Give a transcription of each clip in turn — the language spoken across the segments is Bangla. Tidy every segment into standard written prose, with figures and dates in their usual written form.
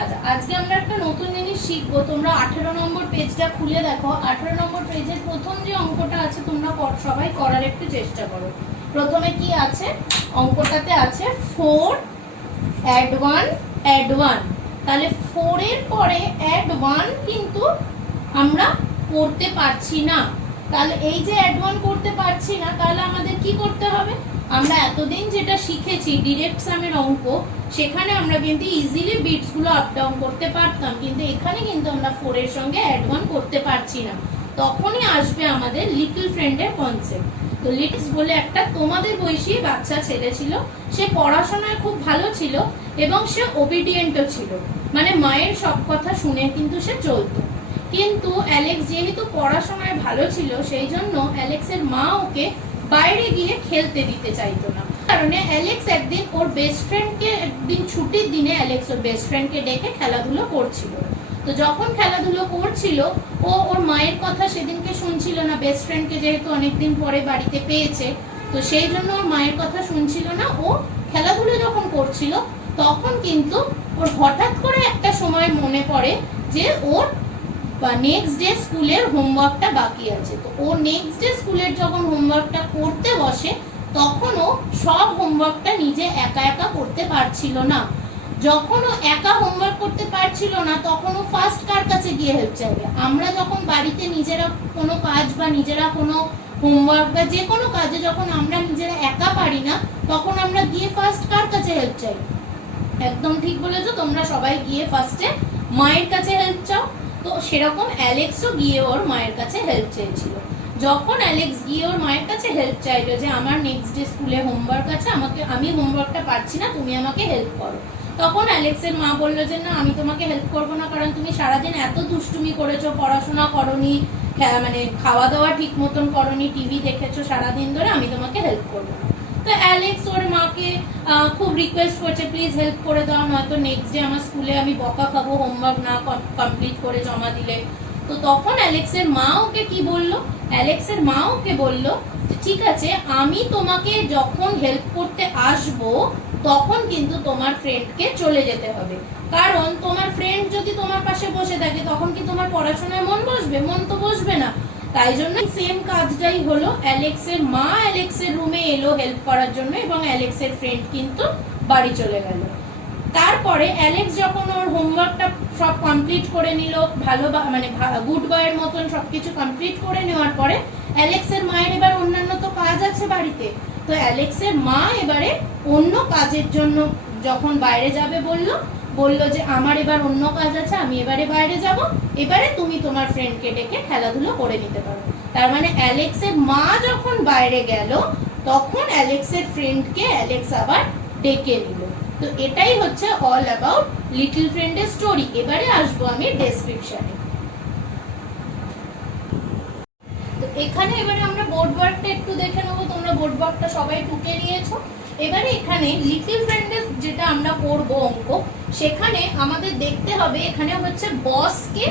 আচ্ছা, আজকে আমরা একটা নতুন জিনিস শিখবো। তোমরা 18 নম্বর পেজটা খুলে দেখো। 18 নম্বর পেজের প্রথম যে অঙ্কটা আছে তোমরা সবাই করার একটু চেষ্টা করো। প্রথমে কি আছে? অঙ্কটাতে আছে 4 add 1 add 1। তাহলে 4 এর পরে add 1 কিন্তু আমরা করতে পারছি না। তাহলে এই যে add 1 করতে পারছি না, তাহলে আমাদের কি করতে হবে? আমরা এতদিন যেটা শিখেছি ডিরেক্ট সামের অঙ্ক, সেখানে আমরা কিন্তু ইজিলি বিটস গুলো আপ ডাউন করতে পারতাম, কিন্তু এখানে কিন্তু আমরা 4 এর সঙ্গে অ্যাড 1 করতে পারছি না। তখনই আসবে আমাদের লিটল ফ্রেন্ডের কনসেপ্ট। তো লিটলস বলে একটা তোমাদের বয়সী বাচ্চা ছেলে ছিল, সে পড়াশোনায় খুব ভালো ছিল এবং সে ওবিডিয়েন্টও ছিল, মানে মায়ের সব কথা শুনে কিন্তু সে চলতো। কিন্তু অ্যালেক্স যেহেতু পড়াশোনায় ভালো ছিল, সেই জন্য অ্যালেক্সের মা ওকে বাইরে গিয়ে খেলতে দিতে চাইতো না। কারণে অ্যালেক্স একদিন ওর বেস্ট ফ্রেন্ডকে, একদিন ছুটির দিনে অ্যালেক্স ওর বেস্ট ফ্রেন্ডকে ডেকে খেলাধুলো করছিল। তো যখন খেলাধুলো করছিল, ও ওর মায়ের কথা সেদিনকে শুনছিল না। বেস্ট ফ্রেন্ডকে যেহেতু অনেকদিন পরে বাড়িতে পেয়েছে, তো সেই জন্য ওর মায়ের কথা শুনছিল না। ও খেলাধুলো যখন করছিল, তখন কিন্তু ওর হঠাৎ করে একটা সময় মনে পড়ে যে ওর নেক্সট ডে স্কুলের হোমওয়ার্কটা বাকি আছে। তো ও নেক্সট ডে স্কুলের যখন হোমওয়ার্কটা করতে বসে, তখন ও সব হোমওয়ার্কটা নিজে একা একা করতে পারছিল না। যখন ও একা হোমওয়ার্ক করতে পারছিল না, তখন ও ফার্স্ট কার কাছে গিয়ে হেল্প চাইবে? আমরা যখন বাড়িতে নিজেরা কোনো কাজ বা নিজেরা কোনো হোমওয়ার্ক বা যে কোনো কাজে যখন আমরা নিজেরা একা পারি না, তখন আমরা গিয়ে ফার্স্ট কার কাছে হেল্প চাই? একদম ঠিক বলেছো, তোমরা সবাই গিয়ে ফার্স্টে মায়ের কাছে হেল্প চাও। তো সেরকম অ্যালেক্সও গিয়ে ওর মায়ের কাছে হেল্প চেয়েছিল। যখন অ্যালেক্স গিয়ে ওর মায়ের কাছে হেল্প চাইলো যে আমার নেক্সট ডে স্কুলে হোমওয়ার্ক আছে, আমি হোমওয়ার্কটা পারছি না, তুমি আমাকে হেল্প করো, তখন অ্যালেক্সের মা বললো যে না, আমি তোমাকে হেল্প করবো না, কারণ তুমি সারাদিন এত দুষ্টুমি করেছো, পড়াশোনা করনি, মানে খাওয়া দাওয়া ঠিক মতন করনি, টিভি দেখেছো সারাদিন ধরে, আমি তোমাকে হেল্প করবো না। তো অ্যালেক্স ওর মাকে খুব রিকোয়েস্ট করছে, প্লিজ হেল্প করে দাও, নয়তো নেক্সট ডে আমার স্কুলে আমি বকা খাবো হোমওয়ার্ক না কমপ্লিট করে জমা দিলে। তো তখন অ্যালেক্সের মা ওকে কি বললো? অ্যালেক্সের মা ওকে বললো, ঠিক আছে, আমি তোমাকে যখন হেল্প করতে আসবো, তখন কিন্তু তোমার ফ্রেন্ডকে চলে যেতে হবে, কারণ তোমার ফ্রেন্ড যদি তোমার পাশে বসে থাকে, তখন কি তোমার পড়াশোনায় মন বসবে? মন তো বসবে না। তাই জন্য সেম কাজটাই হলো, অ্যালেক্সের মা অ্যালেক্সের রুমে এলো হেল্প করার জন্য, এবং অ্যালেক্সের ফ্রেন্ড কিন্তু বাড়ি চলে গেল। তারপরে অ্যালেক্স যখন ওর হোমওয়ার্কটা সব কমপ্লিট করে নিল, ভালো মানে গুড বয়ের মতন সবকিছু কমপ্লিট করে নেওয়ার পরে, অ্যালেক্সের মায়ের এবার অন্যান্য তো কাজ আছে বাড়িতে। তো অ্যালেক্সের মা এবারে অন্য কাজের জন্য যখন বাইরে যাবে বলল যে আমার এবার অন্য কাজ আছে, আমি এবারে বাইরে যাব, এবারে তুমি তোমার ফ্রেন্ডকে ডেকে খেলাধুলো করে নিতে পারো। তার মানে অ্যালেক্সের মা যখন বাইরে গেল, তখন অ্যালেক্সের ফ্রেন্ডকে অ্যালেক্স আবার ডেকে নিল। তো এটাই হচ্ছে অল অ্যাবাউট লিটল ফ্রেন্ডের স্টোরি। এবারে আসবো আমি ডেসক্রিপশনে। তো এখানে এবারে আমরা বোর্ড ওয়ার্কটা একটু দেখে নেবো। তোমরা বোর্ড ওয়ার্কটা সবাই টুকে নিয়েছো। এবারে এখানে লিটল ফ্রেন্ডের যেটা আমরা করবো অঙ্ক, সেখানে আমাদের দেখতে হবে, এখানে হচ্ছে বসকে,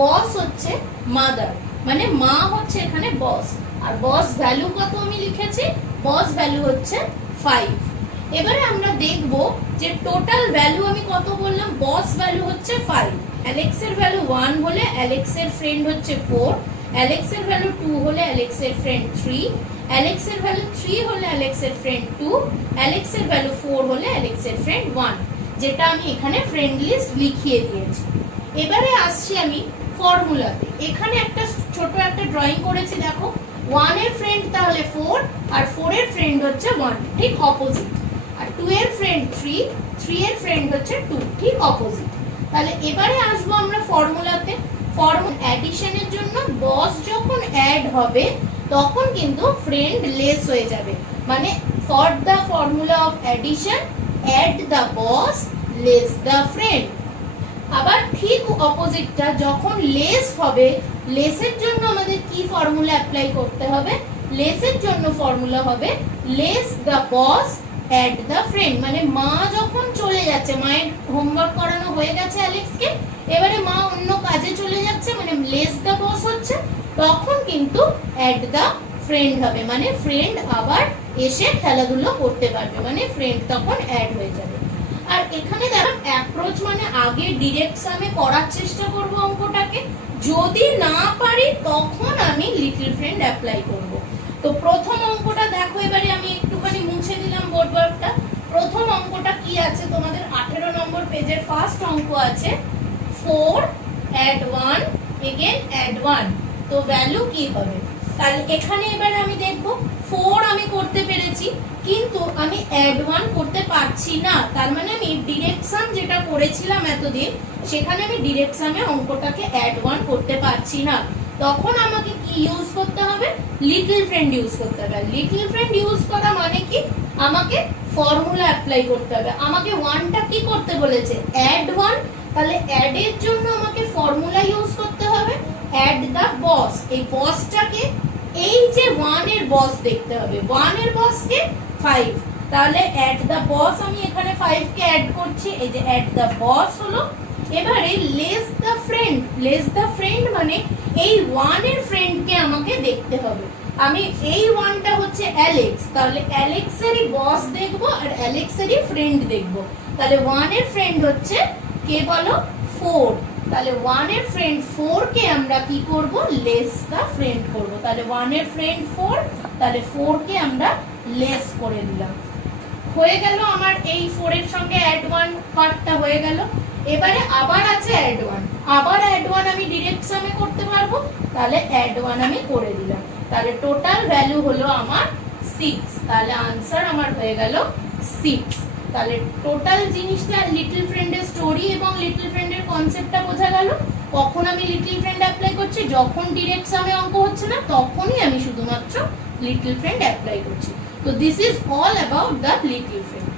বস হচ্ছে মাদার, মানে মা হচ্ছে এখানে বস, আর বস ভ্যালু কত আমি লিখেছি? বস ভ্যালু হচ্ছে 5। এবারে আমরা দেখব যে টোটাল ভ্যালু আমি কত বললাম? বস ভ্যালু হচ্ছে 5, অ্যালেক্সের ভ্যালু 1 হলে অ্যালেক্সের ফ্রেন্ড হচ্ছে 4, অ্যালেক্সের ভ্যালু 2 হলে অ্যালেক্সের ফ্রেন্ড 3, অ্যালেক্সের ভ্যালু 3 হলে অ্যালেক্সের ফ্রেন্ড 2, অ্যালেক্সের ভ্যালু 4 হলে অ্যালেক্সের ফ্রেন্ড 1, যেটা আমি এখানে ফ্রেন্ড লিস্ট লিখিয়ে দিয়েছি। এবারে আসছি আমি ফর্মুলাতে। এখানে একটা ছোট একটা ড্রয়িং করেছি, দেখো 1 এর ফ্রেন্ড তাহলে 4, আর 4 এর ফ্রেন্ড হচ্ছে 1, ঠিক অপোজিট। আর 2 এর ফ্রেন্ড 3, 3 এর ফ্রেন্ড হচ্ছে 2, ঠিক অপোজিট। তাহলে এবারে আসবো আমরা ফর্মুলাতে। ফর্মুলা অ্যাডিশনের জন্য বস যখন অ্যাড হবে, তখন কিন্তু ফ্রেন্ড লেস হয়ে যাবে, মানে for the formula of addition add the boss less the friend. আবার ঠিক অপোজিটটা, যখন লেস হবে, লেসের জন্য আমাদের কি ফর্মুলা অ্যাপ্লাই করতে হবে? লেসের জন্য ফর্মুলা হবে less the boss add the friend, মানে মা যখন চলে যাচ্ছে, মায়ের হোমওয়ার্ক করানো হয়ে গেছে অ্যালেক্সকে, এবারে মা অন্য কাজে চলে যাচ্ছে, মানে লেস দ্য বস হচ্ছে, তখন কিন্তু অ্যাড দ্য ফ্রেন্ড হবে, মানে ফ্রেন্ড আবার এসে খেলাধুলো করতে পারবে, মানে ফ্রেন্ড তখন অ্যাড হয়ে যাবে। আর আর এখানে দেখো অ্যাপ্রোচ মানে আগে ডিরেক্ট সামে করার চেষ্টা করব অঙ্কটাকে, যদি না পারি তখন আমি লিটল ফ্রেন্ড অ্যাপ্লাই করব। তো প্রথম অঙ্কটা দেখো, এবারে আমি একটুখানি মুছে দিলাম বোর্ড ওয়ার্কটা। প্রথম অঙ্কটা কি আছে তোমাদের 18 নম্বর পেজের ফার্স্ট অঙ্ক আছে 4 add 1 again add 1, তো ভ্যালু কি হবে? তাহলে এখানে এবারে আমি দেখব 4 আমি করতে পেরেছি, কিন্তু আমি add 1 করতে পারছি না। তার মানে আমি ডিরেক্ট সাম যেটা করেছিলাম এতদিন, সেখানে আমি ডিরেক্ট সামে অঙ্কটাকে add 1 করতে পারছি না। তখন আমাকে কি ইউজ করতে হবে? লিটল ফ্রেন্ড ইউজ করতে হবে। লিটল ফ্রেন্ড ইউজ করা মানে কি? আমাকে ফর্মুলা অ্যাপ্লাই করতে হবে। আমাকে 1টা কি করতে বলেছে? add 1। তাহলে অ্যাড এর জন্য আমাকে ফর্মুলা ইউজ করতে হবে, অ্যাড দা বস। এই বসটাকে, এই যে 1 এর বস দেখতে হবে, 1 এর বস কে 5, তাহলে অ্যাড দা বস আমি এখানে 5 কে অ্যাড করছি, এই যে অ্যাড দা বস হলো। এবারে লেস দা ফ্রেন্ড, লেস দা ফ্রেন্ড মানে এই 1 এর ফ্রেন্ড কে আমাকে দেখতে হবে। আমি এই 1টা হচ্ছে অ্যালেক্স, তাহলে অ্যালেক্স এরই বস দেখব আর অ্যালেক্স এরই ফ্রেন্ড দেখব। তাহলে 1 এর ফ্রেন্ড হচ্ছে কে বলো? 4। তাহলে 1 এর ফ্রেন্ড 4 কে আমরা কি করব? লেস দা ফ্রেন্ড করব। তাহলে 1 এর ফ্রেন্ড 4, তাহলে 4 কে আমরা লেস করে দিলাম। হয়ে গেল আমার এই 4 এর সঙ্গে অ্যাড 1 পার্টটা হয়ে গেল। এবারে আবার আছে অ্যাড 1, আবার অ্যাড 1 আমি ডিরেক্ট সামে করতে পারবো, তাহলে অ্যাড 1 আমি করে দিলাম। তাহলে টোটাল ভ্যালু হলো আমার 6, তাহলে আনসার আমার হয়ে গেল 6। তাহলে টোটাল জিনিসটা লিটল ফ্রেন্ডের স্টোরি এবং লিটল ফ্রেন্ডের কনসেপ্টটা বোঝা গেল। কখন আমি লিটল ফ্রেন্ড অ্যাপ্লাই করছি? যখন ডিরেক্ট সামে অঙ্ক হচ্ছে না, তখনই আমি শুধুমাত্র লিটল ফ্রেন্ড অ্যাপ্লাই করছি। তো this is all about the little friend.